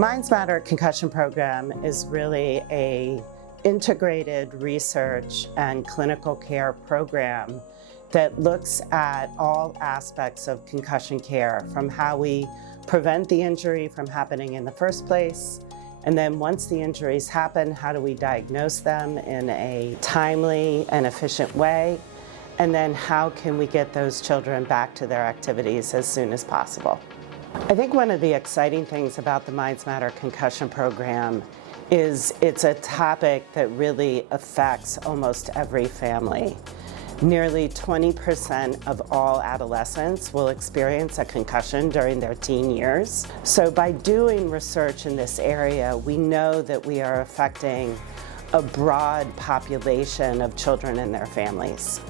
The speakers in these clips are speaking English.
Minds Matter Concussion Program is really a integrated research and clinical care program that looks at all aspects of concussion care, from how we prevent the injury from happening in the first place, and then once the injuries happen, how do we diagnose them in a timely and efficient way, and then how can we get those children back to their activities as soon as possible. I think one of the exciting things about the Minds Matter Concussion Program is it's a topic that really affects almost every family. Nearly 20% of all adolescents will experience a concussion during their teen years. So by doing research in this area, we know that we are affecting a broad population of children and their families.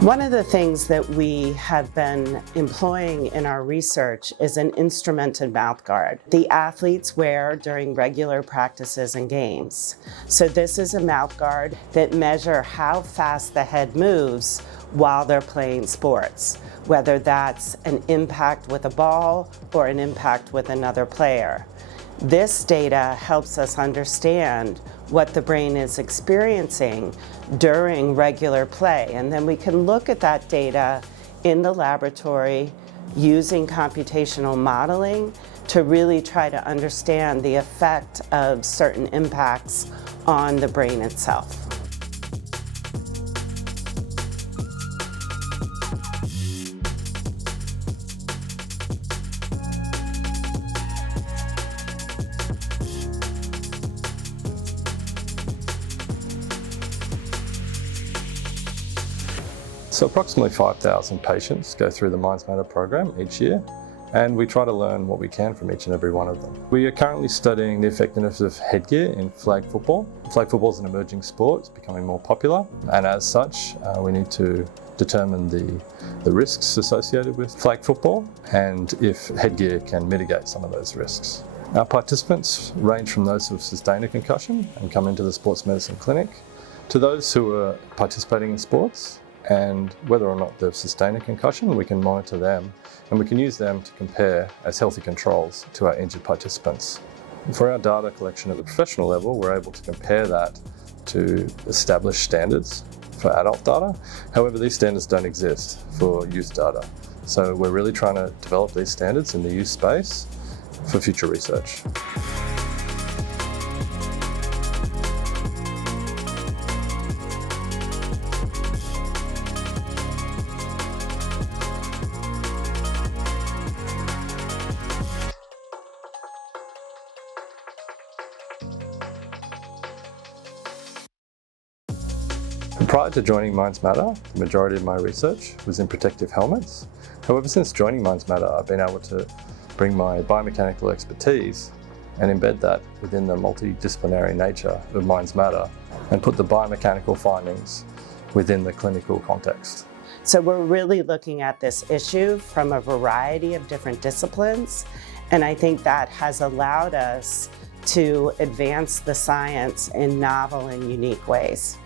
One of the things that we have been employing in our research is an instrumented mouthguard the athletes wear during regular practices and games. So this is a mouthguard that measures how fast the head moves while they're playing sports, whether that's an impact with a ball or an impact with another player. This data helps us understand what the brain is experiencing during regular play, and then we can look at that data in the laboratory using computational modeling to really try to understand the effect of certain impacts on the brain itself. So approximately 5,000 patients go through the Minds Matter program each year, and we try to learn what we can from each and every one of them. We are currently studying the effectiveness of headgear in flag football. Flag football is an emerging sport, it's becoming more popular, and as such we need to determine the risks associated with flag football and if headgear can mitigate some of those risks. Our participants range from those who have sustained a concussion and come into the sports medicine clinic to those who are participating in sports, and whether or not they've sustained a concussion, we can monitor them and we can use them to compare as healthy controls to our injured participants. For our data collection at the professional level, we're able to compare that to established standards for adult data. However, these standards don't exist for youth data. So we're really trying to develop these standards in the youth space for future research. Prior to joining Minds Matter, the majority of my research was in protective helmets. However, since joining Minds Matter, I've been able to bring my biomechanical expertise and embed that within the multidisciplinary nature of Minds Matter and put the biomechanical findings within the clinical context. So we're really looking at this issue from a variety of different disciplines, and I think that has allowed us to advance the science in novel and unique ways.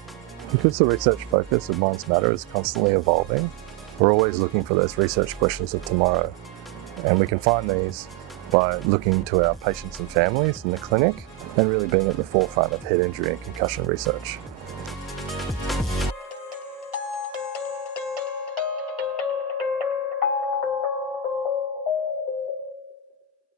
Because the research focus of Minds Matter is constantly evolving, we're always looking for those research questions of tomorrow. And we can find these by looking to our patients and families in the clinic and really being at the forefront of head injury and concussion research.